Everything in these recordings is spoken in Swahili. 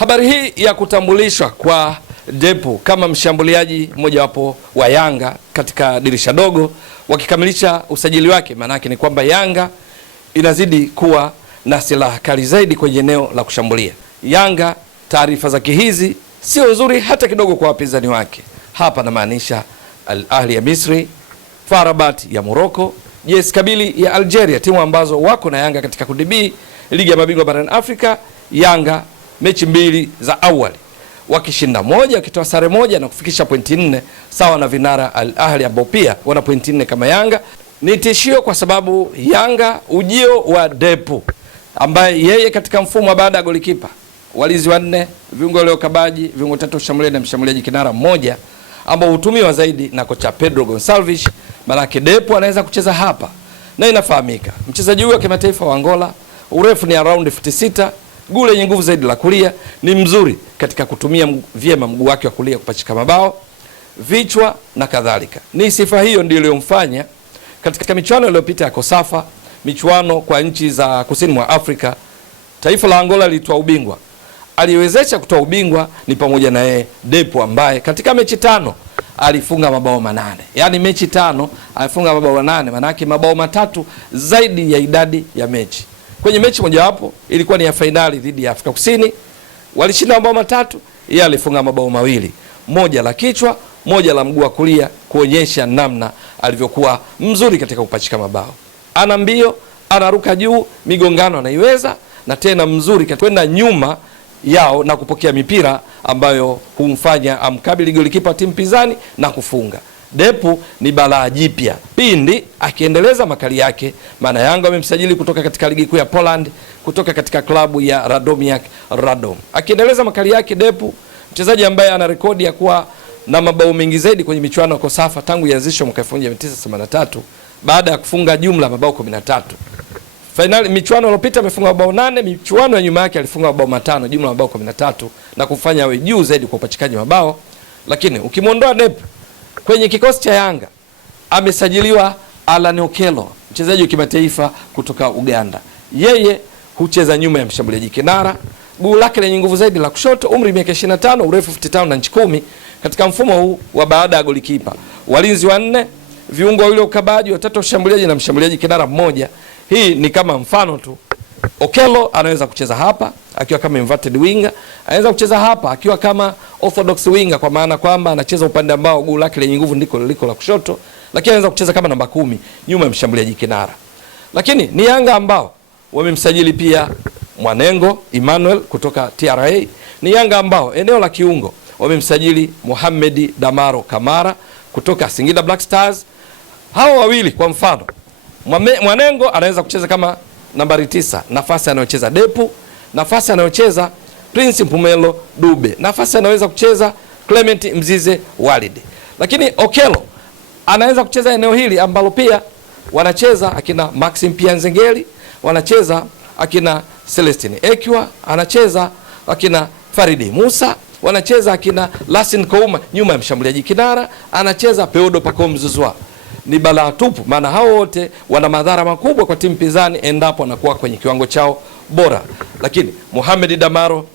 Habari hii ya kutambulishwa kwa Depu kama mshambuliaji mmojawapo wa Yanga katika dirisha dogo wakikamilisha usajili wake, maana yake ni kwamba Yanga inazidi kuwa na silaha kali zaidi kwenye eneo la kushambulia. Yanga taarifa zake hizi sio nzuri hata kidogo kwa wapinzani wake. Hapa namaanisha Al Ahli ya Misri, FAR Rabat ya Morocco, JS Kabylie ya Algeria, timu ambazo wako na Yanga katika kundi B ligi ya mabingwa barani Afrika. Yanga mechi mbili za awali wakishinda moja, wakitoa sare moja na kufikisha pointi 4 sawa na vinara Al Ahli ambao pia wana pointi 4 kama Yanga. Ni tishio kwa sababu Yanga ujio wa Depu ambaye yeye katika mfumo wa baada ya golikipa, walinzi wanne, viungo wale kabaji, viungo 3 ushambuliaji na mshambuliaji kinara mmoja ambao hutumiwa zaidi na kocha Pedro Gonçalves. Malaki Depu anaweza kucheza hapa na inafahamika mchezaji huyu wa kimataifa wa Angola, urefu ni around 56, gule yenye nguvu zaidi la kulia, ni mzuri katika kutumia vyema mguu wake wa kulia kupachika mabao, vichwa na kadhalika. Ni sifa hiyo ndio iliyomfanya katika michuano iliyopita ya Kosafa, michuano kwa nchi za kusini mwa Afrika, taifa la Angola lilitoa ubingwa. Aliwezesha kutoa ubingwa ni pamoja na yeye Depu ambaye katika mechi 5 alifunga mabao 8. Yaani mechi 5 alifunga mabao 8, maana yake mabao 3 zaidi ya idadi ya mechi. Kwenye mechi mojawapo ilikuwa ni ya fainali dhidi ya Afrika Kusini, walishinda mabao 3, yeye alifunga mabao 2, moja la kichwa, moja la mguu wa kulia, kuonyesha namna alivyokuwa mzuri katika kupachika mabao. Ana mbio, anaruka juu, migongano anaiweza, na tena mzuri katika kwenda nyuma yao na kupokea mipira ambayo humfanya amkabili golikipa timu pinzani na kufunga. Depu ni balaa jipya pindi akiendeleza makali yake, maana Yanga wamemsajili kutoka katika ligi kuu ya Poland, kutoka katika klabu ya Radomiak Radom. Akiendeleza makali yake Depu, mchezaji ambaye ana rekodi ya kuwa na mabao mengi zaidi kwenye michuano ya Kosafa tangu ianzishwe mwaka 1983 baada ya kufunga jumla mabao 13. Finali michuano iliyopita amefunga mabao 8, michuano ya nyuma yake alifunga mabao 5, jumla mabao 13 na kufanya awe juu zaidi kwa upachikaji mabao. Lakini ukimwondoa Depu kwenye kikosi cha Yanga amesajiliwa Alan Okello, mchezaji wa kimataifa kutoka Uganda. Yeye hucheza nyuma ya mshambuliaji kinara, guu lake lenye nguvu zaidi la kushoto, umri miaka 25, urefu 55 na inchi 10 katika mfumo huu wa baada ya golikipa. Walinzi wanne, viungo wawili ukabaji, 3 ushambuliaji na mshambuliaji kinara mmoja. Hii ni kama mfano tu. Okello anaweza kucheza hapa akiwa kama inverted winger, anaweza kucheza hapa akiwa kama orthodox winger, kwa maana kwamba anacheza upande ambao guu lake lenye nguvu ndiko liko la kushoto, lakini anaweza kucheza kama namba 10 nyuma ya mshambuliaji kinara. Lakini ni Yanga ambao wamemsajili pia Mwanengo Emmanuel kutoka TRA. Ni Yanga ambao eneo la kiungo wamemsajili Mohamed Damaro Kamara kutoka Singida Black Stars. Hao wawili kwa mfano, Mwanengo anaweza kucheza kama nambari 9, nafasi anayocheza Depu, nafasi anayocheza Prince Mpumelo Dube, nafasi anaweza kucheza Clement Mzize Walid. Lakini Okello anaweza kucheza eneo hili ambalo pia wanacheza akina Maxim Pianzengeli, wanacheza akina Celestine Ekwa, anacheza akina Faridi Musa, wanacheza akina Lasin Kouma nyuma ya mshambuliaji kinara, anacheza Peodo Pacome Zouzoua. Ni balaa tupu, maana hao wote wana madhara makubwa kwa timu pinzani endapo anakuwa kwenye kiwango chao bora. Lakini Mohamed Damaro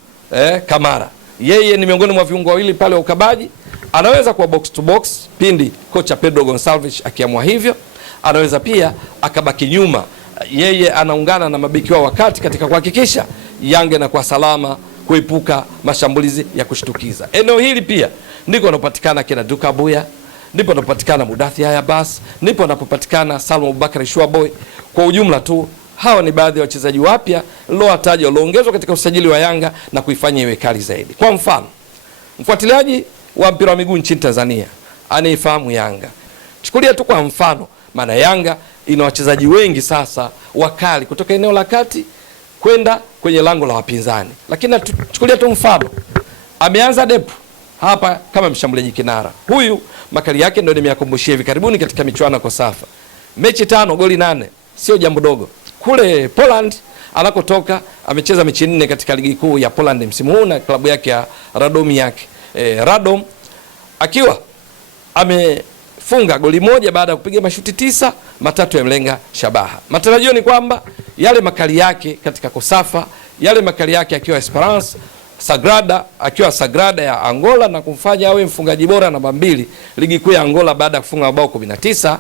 Kamara, yeye ni miongoni mwa viungo wawili pale wa ukabaji, anaweza kuwa box to box pindi kocha Pedro Gonçalves akiamua hivyo, anaweza pia akabaki nyuma, yeye anaungana na mabeki wao wakati katika kuhakikisha Yanga inakuwa salama, kuepuka mashambulizi ya kushtukiza. Eneo hili pia ndiko anapatikana kina Duka Buya, ndipo anapopatikana Mudathi Abbas, ndipo anapopatikana Salma Abubakar Shuaboy. Kwa ujumla tu hawa ni baadhi ya wachezaji wapya niliowataja walioongezwa katika usajili wa Yanga na kuifanya iwe kali zaidi. Kwa mfano, mfuatiliaji wa mpira wa miguu nchini Tanzania anifahamu Yanga. Chukulia tu kwa mfano, maana Yanga ina wachezaji wengi sasa wakali kutoka eneo la kati kwenda kwenye lango la wapinzani. Lakini chukulia tu mfano, ameanza Depu hapa kama mshambuliaji kinara. Huyu makali yake ndio nimeyakumbushia hivi karibuni katika michuano kwa Safa. Mechi 5, goli 8, sio jambo dogo. Kule Poland anakotoka amecheza mechi 4 katika ligi kuu ya Poland msimu huu na klabu yake ya Radomiak Radom, akiwa amefunga goli 1 baada ya kupiga mashuti 9, 3 yamlenga shabaha. Matarajio ni kwamba yale makali yake katika Kosafa, yale makali yake akiwa Esperance, Sagrada akiwa Sagrada ya Angola na kumfanya awe mfungaji bora namba 2 ligi kuu ya Angola baada ya kufunga mabao 19.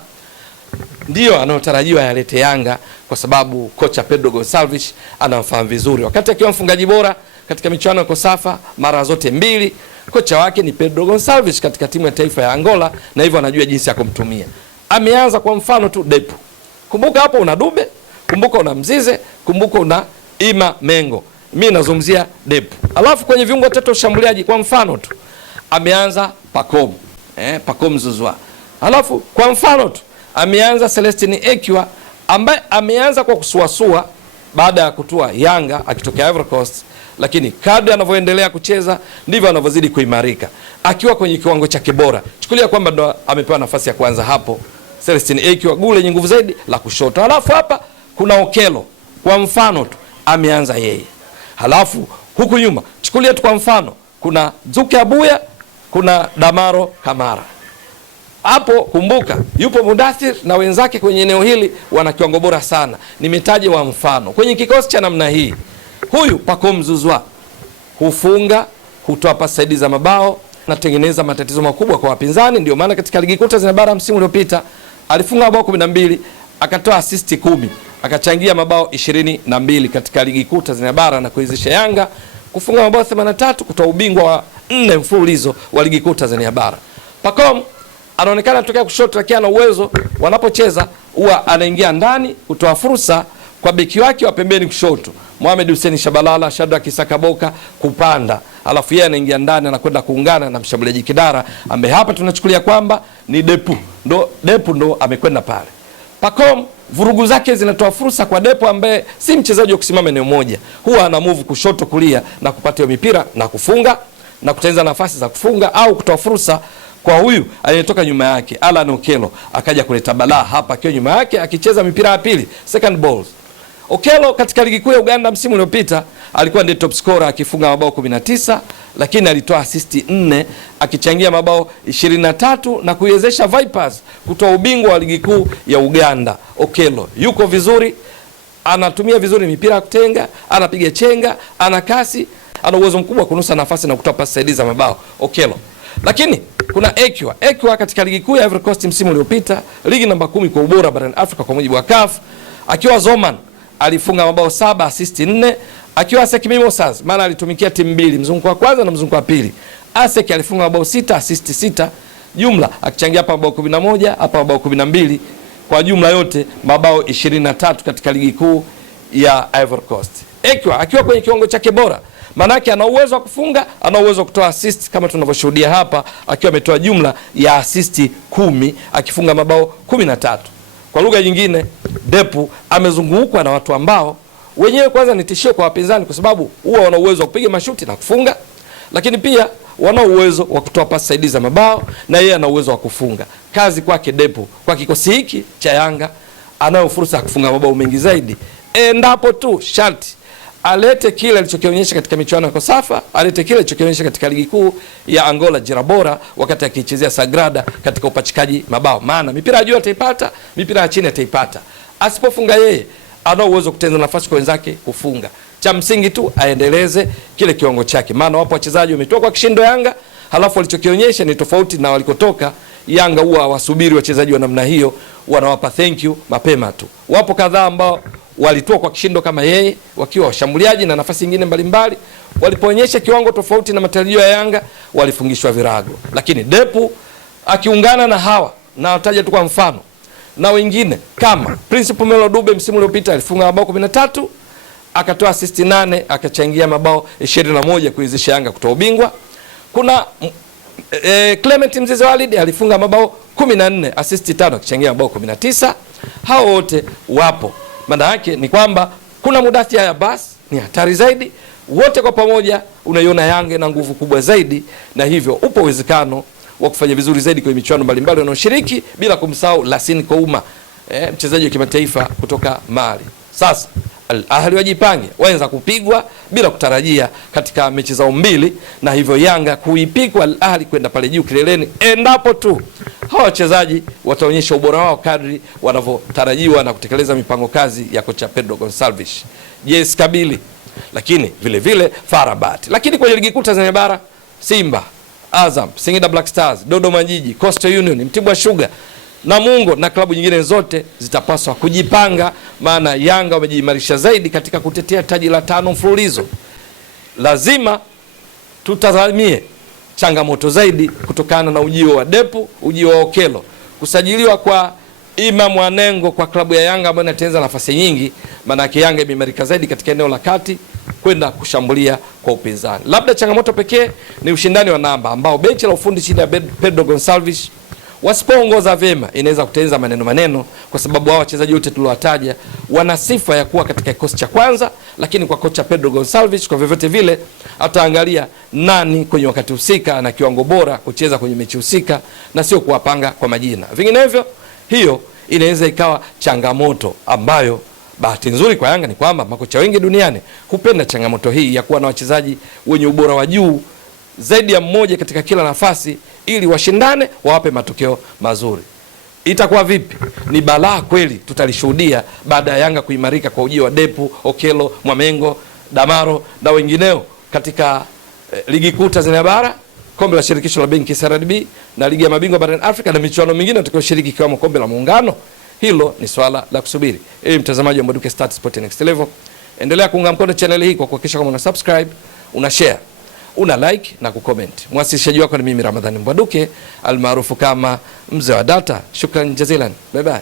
Ndio anayotarajiwa yalete Yanga kwa sababu kocha Pedro Gonçalves anamfahamu vizuri. Wakati akiwa mfungaji bora katika michuano ya Kosafa mara zote 2, kocha wake ni Pedro Gonçalves katika timu ya taifa ya Angola, na hivyo anajua jinsi ya kumtumia. Ameanza kwa mfano tu Depu. Kumbuka hapo una Dube, kumbuka una Mzize, kumbuka una Ima Mengo. Mimi nazungumzia Depu. Alafu kwenye viungo tatu ushambuliaji kwa mfano tu ameanza Pacome. Pacome Zouzoua. Alafu kwa mfano tu ameanza Celestine Ekwa ambaye ameanza kwa kusuasua baada ya kutua Yanga akitokea Ivory Coast, lakini kadri anavyoendelea kucheza ndivyo anavyozidi kuimarika akiwa kwenye kiwango chake bora. Chukulia kwamba ndo amepewa nafasi ya kwanza hapo Celestine Ekwa, gule yenye nguvu zaidi la kushoto. Halafu hapa kuna Okello kwa mfano tu ameanza yeye. Halafu huku nyuma chukulia tu kwa mfano kuna Dzuke Abuya, kuna Damaro Kamara. Hapo kumbuka yupo Mudathir na wenzake kwenye eneo hili wana kiwango bora sana. Nimetaja wa mfano. Kwenye kikosi cha namna hii, huyu Pacome Zouzoua hufunga, hutoa pasi saidizi za mabao, natengeneza matatizo makubwa kwa wapinzani. Ndio maana katika ligi kuu Tanzania bara msimu uliopita alifunga mabao 12, akatoa assist 10, akachangia mabao 22 katika ligi kuu Tanzania bara na kuwezesha Yanga kufunga mabao 83, kutoa ubingwa wa 4 mfululizo wa ligi kuu Tanzania bara. Pacome anaonekana kutokea kushoto, lakini ana uwezo wanapocheza huwa anaingia ndani kutoa fursa kwa beki wake wa pembeni kushoto Mohamed Hussein Shabalala, Shadrack Isakaboka kupanda, alafu yeye anaingia ndani anakwenda kuungana na mshambuliaji Kidara ambaye hapa tunachukulia kwamba ni Depu. Depu ndo amekwenda pale. Pacome vurugu zake zinatoa fursa kwa Depu ambaye si mchezaji wa kusimama eneo moja, huwa ana move kushoto kulia na kupata hiyo mipira na kufunga na kutengeneza nafasi za kufunga au kutoa fursa kwa huyu aliyetoka nyuma yake Alan Okello, akaja kuleta balaa hapa akiwa nyuma yake akicheza mipira ya pili, second balls. Okello katika ligi kuu ya Uganda msimu uliopita alikuwa ndiye top scorer akifunga mabao 19, lakini alitoa assist 4 akichangia mabao 23 na kuiwezesha Vipers kutoa ubingwa wa ligi kuu ya Uganda. Okello yuko vizuri, anatumia vizuri mipira ya kutenga, anapiga chenga, ana kasi, ana uwezo mkubwa kunusa nafasi na kutoa pasi saidizi za mabao Okello. Lakini kuna Ekwa katika ligi kuu ya Ivory Coast msimu uliopita, ligi namba 10 kwa ubora barani Afrika kwa mujibu wa CAF, akiwa Zoman alifunga mabao 7, assist 4, akiwa ASEC Mimosas maana alitumikia timu mbili, mzunguko wa kwanza na mzunguko wa pili. ASEC alifunga mabao 6, assist 6, jumla akichangia hapa mabao 11, hapa mabao 12, kwa jumla yote mabao 23 katika ligi kuu ya Ivory Coast. Ekwa akiwa kwenye kiwango chake bora, manake ana uwezo wa kufunga, ana uwezo wa kutoa assist kama tunavyoshuhudia hapa akiwa ametoa jumla ya assist 10 akifunga mabao 13. Kwa lugha nyingine, Depu amezungukwa na watu ambao wenyewe kwanza ni tishio kwa wapinzani kwa sababu huwa wana uwezo wa kupiga mashuti na kufunga, lakini pia wana uwezo wa kutoa pasi saidizi za mabao na yeye ana uwezo wa kufunga. Kazi kwake Depu kwa kikosi hiki cha Yanga, anayo fursa ya kufunga mabao mengi zaidi endapo tu sharti alete kile alichokionyesha katika michuano ya Kosafa, alete kile alichokionyesha katika ligi kuu ya Angola Jirabora wakati akichezea Sagrada katika upachikaji mabao. Maana mipira ya juu ataipata, mipira ya chini ataipata. Asipofunga yeye, ana uwezo kutengeneza nafasi kwa wenzake kufunga. Cha msingi tu aendeleze kile kiwango chake. Maana wapo wachezaji wametoka kwa kishindo Yanga, halafu walichokionyesha ni tofauti na walikotoka. Yanga huwa wasubiri wachezaji wa namna hiyo, wanawapa thank you mapema tu. Wapo kadhaa ambao walitoa kwa kishindo kama yeye wakiwa washambuliaji na nafasi nyingine mbalimbali, walipoonyesha kiwango tofauti na matarajio ya Yanga walifungishwa virago. Lakini Depu akiungana na hawa, na wataja tu kwa mfano, na wengine kama Principal Melo Dube msimu uliopita alifunga mabao 13, akatoa assist 8, akachangia mabao 21 kuizisha Yanga kutoa ubingwa. Kuna Clement Mzize Walid alifunga mabao 14, assist 5, akichangia mabao 19. Hao wote wapo. Maana yake ni kwamba kuna Mudathir Abbas ni hatari zaidi. Wote kwa pamoja unaiona Yanga na nguvu kubwa zaidi, na hivyo upo uwezekano wa kufanya vizuri zaidi kwenye michuano mbalimbali wanaoshiriki, bila kumsahau Lassine Kouma, mchezaji wa kimataifa kutoka Mali. Sasa Al Ahly wajipange, waanza kupigwa bila kutarajia katika mechi zao mbili, na hivyo Yanga kuipigwa Al Ahly kwenda pale juu kileleni endapo tu hawa wachezaji wataonyesha ubora wao kadri wanavyotarajiwa na kutekeleza mipango kazi ya kocha Pedro Gonçalves. JS Kabylie lakini vile vile Farabat. Lakini kwenye ligi kuu Tanzania bara, Simba, Azam, Singida Black Stars, Dodoma Jiji, Coastal Union, Mtibwa Sugar, Namungo na klabu nyingine zote zitapaswa kujipanga, maana Yanga wamejiimarisha zaidi katika kutetea taji la 5 mfululizo. Lazima tutazamie changamoto zaidi kutokana na ujio wa Depu, ujio wa Okelo, kusajiliwa kwa Imam Wanengo kwa klabu ya Yanga ambayo inatengeneza nafasi nyingi, maana Yanga imeimarika zaidi katika eneo la kati kwenda kushambulia kwa upinzani. Labda changamoto pekee ni ushindani wa namba ambao benchi la ufundi chini ya Pedro Gonçalves wasipoongoza vyema inaweza kutengeneza maneno, kwa sababu hao wachezaji wote tuliowataja wana sifa ya kuwa katika kikosi cha kwanza, lakini kwa kocha Pedro Gonçalves kwa vyovyote vile ataangalia nani kwenye wakati husika na kiwango bora kucheza kwenye mechi husika na sio kuwapanga kwa majina. Vinginevyo hiyo inaweza ikawa changamoto ambayo bahati nzuri kwa Yanga ni kwamba makocha wengi duniani hupenda changamoto hii ya kuwa na wachezaji wenye ubora wa juu zaidi ya mmoja katika kila nafasi ili washindane wawape matokeo mazuri. Itakuwa vipi? Ni balaa kweli tutalishuhudia baada ya Yanga kuimarika kwa ujio wa Depu, Okelo, Mwamengo, Damaro na wengineo katika ligi kuu Tanzania bara, kombe la shirikisho la benki CRDB na ligi ya mabingwa barani Afrika na michuano mingine tutakayoshiriki kama kombe la muungano. Hilo ni swala la kusubiri. Mtazamaji wa Mbwaduke Stats Sport Next Level, endelea kuunga mkono channel hii kwa kuhakikisha kama una subscribe, una share, una like na kucomment. Mwasilishaji wako ni mimi Ramadhani Mbwaduke almaarufu kama mzee wa data. Shukran jazilan. Bye bye.